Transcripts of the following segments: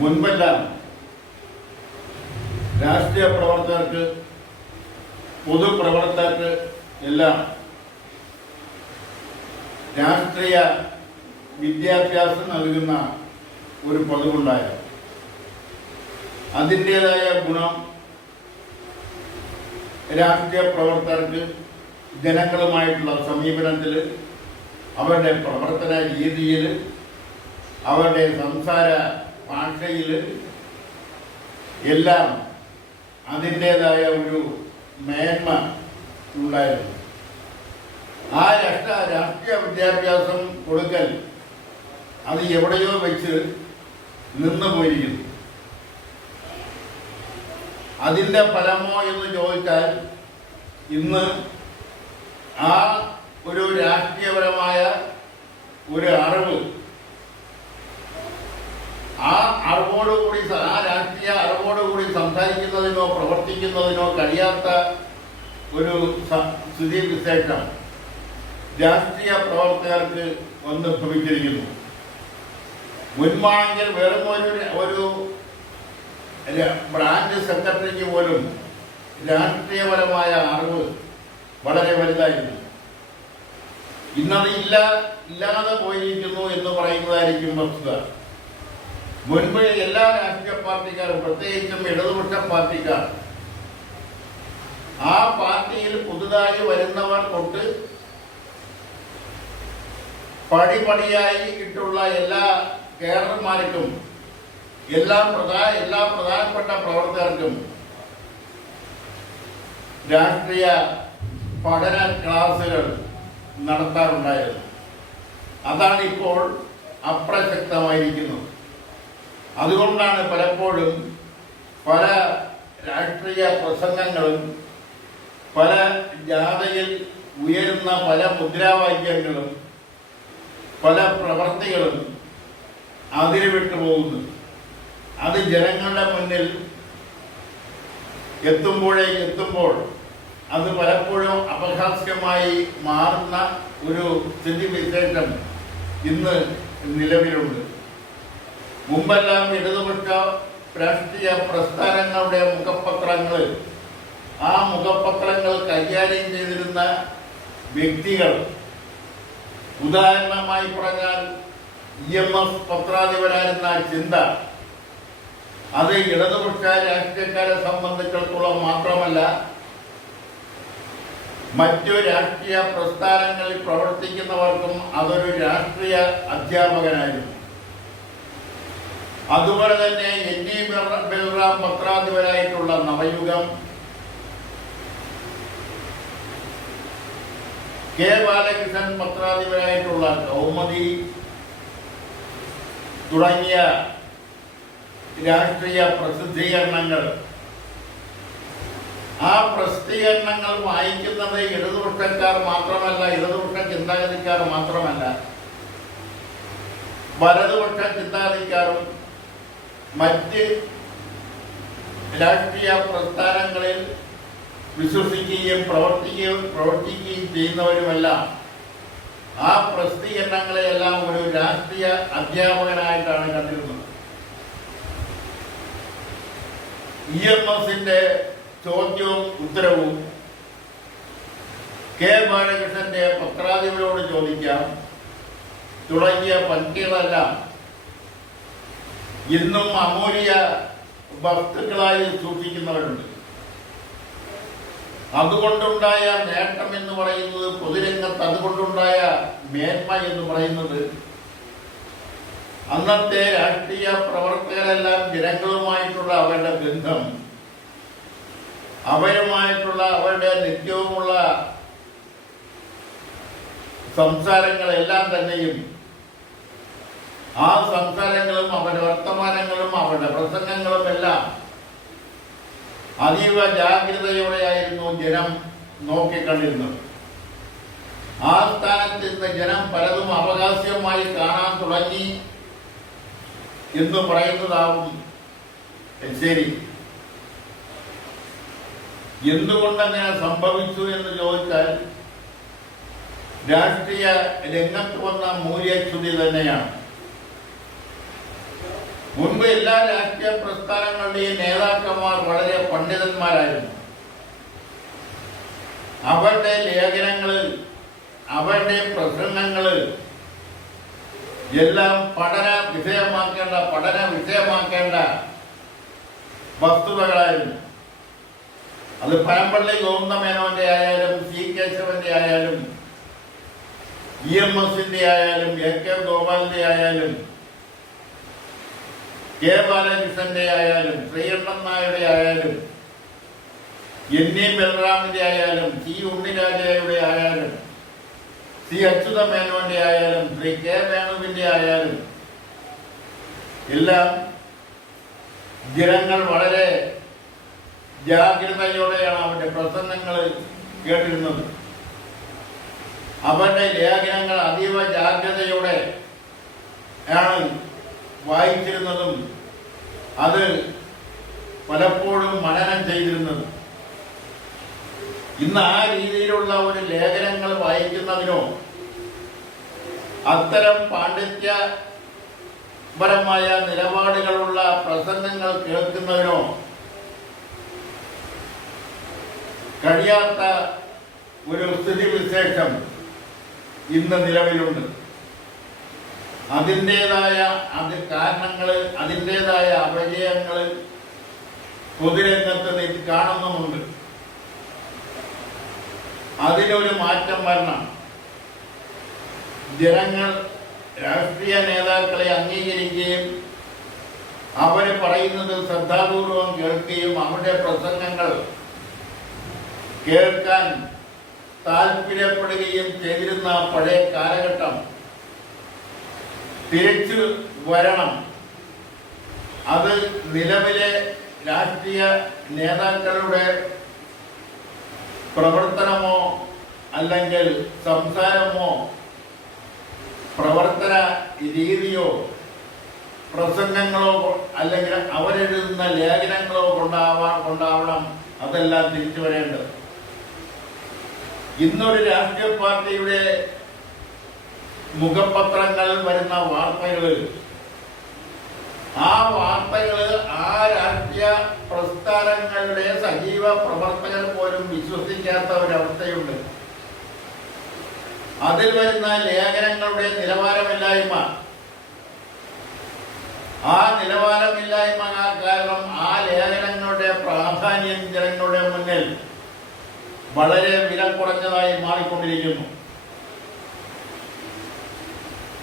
മുൻപെല്ലാം രാഷ്ട്രീയ പ്രവർത്തകർക്ക് പൊതുപ്രവർത്തകർക്ക് എല്ലാം രാഷ്ട്രീയ വിദ്യാഭ്യാസം നൽകുന്ന ഒരു പതിവുണ്ടായിരുന്നു. അതിൻ്റെതായ ഗുണം രാഷ്ട്രീയ പ്രവർത്തകർക്ക് ജനങ്ങളുമായിട്ടുള്ള സമീപനത്തിൽ, അവരുടെ പ്രവർത്തന രീതിയിൽ, അവരുടെ സംസാര ഭാഷയിൽ എല്ലാം അതിൻ്റെതായ ഒരു മേന്മ ഉണ്ടായിരുന്നു. ആ രാഷ്ട്രീയ വിദ്യാഭ്യാസം കൊടുക്കൽ അത് എവിടെയോ വെച്ച് നിന്നു പോയിരിക്കുന്നു. അതിൻ്റെ ഫലമോ എന്ന് ചോദിച്ചാൽ ഇന്ന് ആ ഒരു രാഷ്ട്രീയപരമായ ഒരു അറിവ്, ആ രാഷ്ട്രീയ അറിവോടുകൂടി സംസാരിക്കുന്നതിനോ പ്രവർത്തിക്കുന്നതിനോ കഴിയാത്ത ഒരു സ്ഥിതി വിശേഷം രാഷ്ട്രീയ പ്രവർത്തകർക്ക് വന്ന് ഭവിച്ചിരിക്കുന്നു. മുൻപാണെങ്കിൽ വെറും ഒരു ബ്രാഞ്ച് സെക്രട്ടറിക്ക് പോലും രാഷ്ട്രീയപരമായ അറിവ് വളരെ വലുതായിരുന്നു. ഇന്നത് ഇല്ലാതെ പോയിരിക്കുന്നു എന്ന് പറയുന്നതായിരിക്കും വസ്തുത. മുൻപ് എല്ലാ രാഷ്ട്രീയ പാർട്ടിക്കാരും, പ്രത്യേകിച്ചും ഇടതുപക്ഷ പാർട്ടിക്കാർ, ആ പാർട്ടിയിൽ പുതുതായി വരുന്നവർ തൊട്ട് പടിപടിയായി ഇട്ടുള്ള എല്ലാ കേഡർമാർക്കും എല്ലാ പ്രധാനപ്പെട്ട പ്രവർത്തകർക്കും രാഷ്ട്രീയ പഠന ക്ലാസുകൾ നടത്താറുണ്ടായിരുന്നു. അതാണ് ഇപ്പോൾ അപ്രസക്തമായിരിക്കുന്നത്. അതുകൊണ്ടാണ് പലപ്പോഴും പല രാഷ്ട്രീയ പ്രസംഗങ്ങളും പല ജാഥയിൽ ഉയരുന്ന പല മുദ്രാവാക്യങ്ങളും പല പ്രവർത്തികളും അതിര് വിട്ടുപോകുന്നു. അത് ജനങ്ങളുടെ മുന്നിൽ എത്തുമ്പോൾ അത് പലപ്പോഴും അപഹാസ്യമായി മാറുന്ന ഒരു സ്ഥിതിവിശേഷം ഇന്ന് നിലവിലുണ്ട്. മുമ്പെല്ലാം ഇടതുപക്ഷ രാഷ്ട്രീയ പ്രസ്ഥാനങ്ങളുടെ മുഖപത്രങ്ങൾ, ആ മുഖപത്രങ്ങൾ കൈകാര്യം ചെയ്തിരുന്ന വ്യക്തികൾ, ഉദാഹരണമായി പറഞ്ഞാൽ EMS പത്രാധിപരായിരുന്ന ചിന്ത, അത് ഇടതുപക്ഷ രാഷ്ട്രീയക്കാരെ സംബന്ധിച്ചിടത്തോളം മാത്രമല്ല, മറ്റു രാഷ്ട്രീയ പ്രസ്ഥാനങ്ങളിൽ പ്രവർത്തിക്കുന്നവർക്കും അതൊരു രാഷ്ട്രീയ അധ്യാപകനായിരുന്നു. അതുപോലെ തന്നെ NE ബൽറാം പത്രാധിപരായിട്ടുള്ള നവയുഗം, K ബാലകൃഷ്ണൻ പത്രാധിപരായിട്ടുള്ള കൗമുദി തുടങ്ങിയ രാഷ്ട്രീയ പ്രസിദ്ധീകരണങ്ങൾ, ആ പ്രസിദ്ധീകരണങ്ങൾ വായിക്കുന്നത് ഇടതുപക്ഷക്കാർ മാത്രമല്ല, ഇടതുപക്ഷ ചിന്താഗതിക്കാർ മാത്രമല്ല, വലതുപക്ഷ ചിന്താഗതിക്കാരും മറ്റ് രാഷ്ട്രീയ പ്രസ്ഥാനങ്ങളിൽ വിശ്വസിക്കുകയും പ്രവർത്തിക്കുകയും ചെയ്യുന്നവരുമെല്ലാം ആ പ്രസിദ്ധീകരണങ്ങളെയെല്ലാം ഒരു രാഷ്ട്രീയ അധ്യാപകനായിട്ടാണ് കണ്ടിരുന്നത്. EMSന്റെ ചോദ്യവും ഉത്തരവും K ബാലകൃഷ്ണന്റെ പത്രാധിപരോട് ചോദിക്കാം തുടങ്ങിയ പന്തികളെല്ലാം ഇന്നും അമൂല്യ വസ്തുക്കളായി സൂക്ഷിക്കുന്നവരുണ്ട്. അതുകൊണ്ടുണ്ടായ നേട്ടം എന്ന് പറയുന്നത്, പൊതുരംഗത്ത് അതുകൊണ്ടുണ്ടായ മേന്മ എന്ന് പറയുന്നത്, അന്നത്തെ രാഷ്ട്രീയ പ്രവർത്തകരെല്ലാം ജനങ്ങളുമായിട്ടുള്ള അവരുടെ ബന്ധം, അവരുമായിട്ടുള്ള അവരുടെ നിത്യവുമുള്ള സംസാരങ്ങളെല്ലാം തന്നെയും, ആ സംസാരങ്ങളും അവരുടെ വർത്തമാനങ്ങളും അവരുടെ പ്രസംഗങ്ങളും എല്ലാം അതീവ ജാഗ്രതയോടെയായിരുന്നു ജനം നോക്കിക്കണ്ടിരുന്നത്. ആ സ്ഥാനത്ത് നിന്ന് ജനം പലതും അവകാശമായി കാണാൻ തുടങ്ങി എന്ന് പറയുന്നതാവും ശരി. എന്തുകൊണ്ടങ്ങനെ സംഭവിച്ചു എന്ന് ചോദിച്ചാൽ രാഷ്ട്രീയ രംഗത്ത് വന്ന മൂല്യച്യുതി തന്നെയാണ്. മുൻപ് എല്ലാ രാഷ്ട്രീയ പ്രസ്ഥാനങ്ങളുടെയും നേതാക്കന്മാർ വളരെ പണ്ഡിതന്മാരായിരുന്നു. അവരുടെ ലേഖനങ്ങള്, അവരുടെ പ്രസംഗങ്ങള് എല്ലാം പഠന വിധേയമാക്കേണ്ട വസ്തുതകളായിരുന്നു. അത് പനമ്പള്ളി ഗോവിന്ദമേനോന്റെ ആയാലും, സി കേശവന്റെ ആയാലും, EMSന്റെ ആയാലും, AK ഗോപാലിന്റെ ആയാലും, K ബാലകൃഷ്ണന്റെ ആയാലും, ശ്രീകണ്ഠൻ നായരുടെ ആയാലും, NE ബലറാമിന്റെ ആയാലും, C ഉണ്ണിരാജയുടെ ആയാലും, C അച്യുതമേനോന്റെ ആയാലും, ശ്രീ K വേണുവിന്റെ ആയാലും എല്ലാം ജനങ്ങൾ വളരെ ജാഗ്രതയോടെയാണ് അവരുടെ പ്രസംഗങ്ങൾ കേട്ടിരുന്നത്. അവരുടെ ലേഖനങ്ങൾ അതീവ ജാഗ്രതയോടെ ആണ് വായിച്ചിരുന്നതും അത് പലപ്പോഴും മനനം ചെയ്തിരുന്നത്. ഇന്ന് ആ രീതിയിലുള്ള ഒരു ലേഖനങ്ങൾ വായിക്കുന്നതിനോ അത്തരം പാണ്ഡിത്യപരമായ നിലപാടുകളുള്ള പ്രസംഗങ്ങൾ കേൾക്കുന്നതിനോ കഴിയാത്ത ഒരു സ്ഥിതിവിശേഷം ഇന്ന് നിലവിലുണ്ട്. അതിൻ്റെതായ കാരണങ്ങൾ, അതിൻ്റെതായ അപജയങ്ങൾ പൊതുരംഗത്ത് കാണുന്നുമുണ്ട്. അതിനൊരു മാറ്റം വരണം. ജനങ്ങൾ രാഷ്ട്രീയ നേതാക്കളെ അംഗീകരിക്കുകയും അവർ പറയുന്നത് ശ്രദ്ധാപൂർവം കേൾക്കുകയും അവരുടെ പ്രസംഗങ്ങൾ കേൾക്കാൻ താല്പര്യപ്പെടുകയും ചെയ്തിരുന്ന പഴയ കാലഘട്ടം തിരിച്ചു വരണം. അത് നിലവിലെ രാഷ്ട്രീയ നേതാക്കളുടെ പ്രവർത്തനമോ അല്ലെങ്കിൽ സംസാരമോ പ്രവർത്തന രീതിയോ പ്രസംഗങ്ങളോ അല്ലെങ്കിൽ അവരെഴുതുന്ന ലേഖനങ്ങളോ കൊണ്ടാവണം അതെല്ലാം തിരിച്ചു വരേണ്ടത്. ഇന്നൊരു രാഷ്ട്രീയ പാർട്ടിയുടെ മുഖപത്രങ്ങളിൽ വരുന്ന വാർത്തകൾ, ആ വാർത്തകൾ ആ രാഷ്ട്രീയ പ്രസ്ഥാനങ്ങളുടെ സജീവ പ്രവർത്തകർ പോലും വിശ്വസിക്കാത്ത ഒരവസ്ഥയുണ്ട്. അതിൽ വരുന്ന ലേഖനങ്ങളുടെ നിലവാരമില്ലായ്മ, ആ നിലവാരമില്ലായ്മ കാരണം ആ ലേഖനങ്ങളുടെ പ്രാധാന്യം ജനങ്ങളുടെ മുന്നിൽ വളരെ വില കുറഞ്ഞതായി മാറിക്കൊണ്ടിരിക്കുന്നു.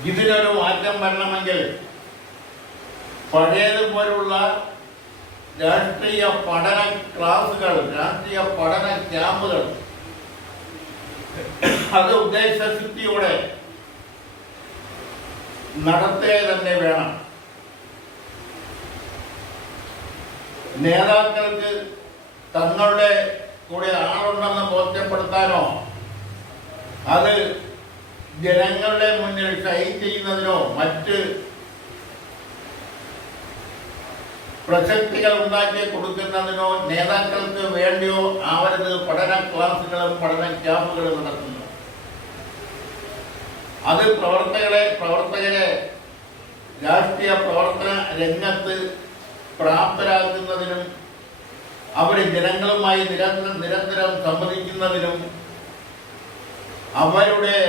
ഇതിനൊരു മാറ്റം വരണമെങ്കിൽ പഴയതുപോലുള്ള രാഷ്ട്രീയ പഠന ക്ലാസുകൾ, രാഷ്ട്രീയ പഠന ക്യാമ്പുകൾ അത് ഉദ്ദേശശുദ്ധിയോടെ നടത്തുക തന്നെ വേണം. നേതാക്കൾക്ക് തങ്ങളുടെ കൂടെ ആളുണ്ടെന്ന് ബോധ്യപ്പെടുത്താനോ അത് ജനങ്ങളുടെ മുന്നിൽ ഷൈൻ ചെയ്യുന്നതിനോ മറ്റ് പ്രസക്തികൾ ഉണ്ടാക്കി കൊടുക്കുന്നതിനോ നേതാക്കൾക്ക് വേണ്ടിയോ അവരത് പഠന ക്ലാസുകളും പഠന ക്യാമ്പുകളും നടത്തുന്നു. അത് പ്രവർത്തകരെ രാഷ്ട്രീയ പ്രവർത്തന രംഗത്ത് പ്രാപ്തരാക്കുന്നതിനും അവർ ജനങ്ങളുമായി നിരന്തരം സംവദിക്കുന്നതിനും അവരുടെ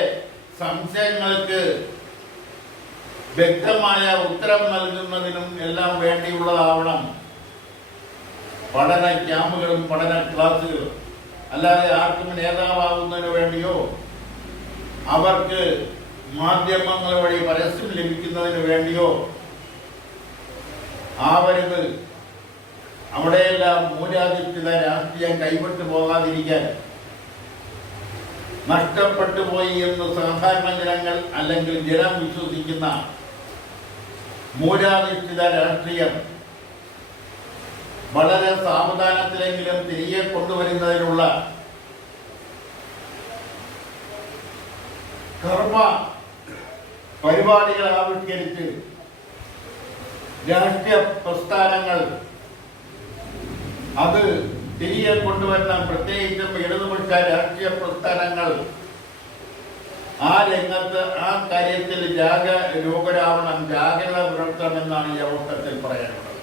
സംശയങ്ങൾക്ക് വ്യക്തമായ ഉത്തരം നൽകുന്നതിനും എല്ലാം വേണ്ടിയുള്ളതാവണം പഠന ക്യാമ്പുകളും പഠന ക്ലാസുകളും. അല്ലാതെ ആർക്കും നേതാവാകുന്നതിന് വേണ്ടിയോ അവർക്ക് മാധ്യമങ്ങൾ വഴി പരസ്യം ലഭിക്കുന്നതിന് വേണ്ടിയോ ആവരുത്. അവിടെയെല്ലാം മൂലാധിഷ്ഠിത രാഷ്ട്രീയം കൈവിട്ടു പോകാതിരിക്കാൻ നഷ്ടപ്പെട്ടു പോയി എന്ന് സാധാരണ ജനങ്ങൾ അല്ലെങ്കിൽ ജനം വിശ്വസിക്കുന്ന മൂലാധിഷ്ഠിത രാഷ്ട്രീയം വളരെ സാവധാനത്തിലെങ്കിലും തിരികെ കൊണ്ടുവരുന്നതിനുള്ള കർമ്മ പരിപാടികൾ ആവിഷ്കരിച്ച് രാഷ്ട്രീയ പ്രസ്ഥാനങ്ങൾ അത് തിരികെ കൊണ്ടുവരുന്ന, പ്രത്യേകിച്ചും ഇടതുപക്ഷ രാഷ്ട്രീയ പ്രസ്ഥാനങ്ങൾ ആ രംഗത്ത് ആ കാര്യത്തിൽ രൂപരാവണം, ജാഗ്രത പുലർത്തണമെന്നാണ് ഈ അവസരത്തിൽ പറയാനുള്ളത്.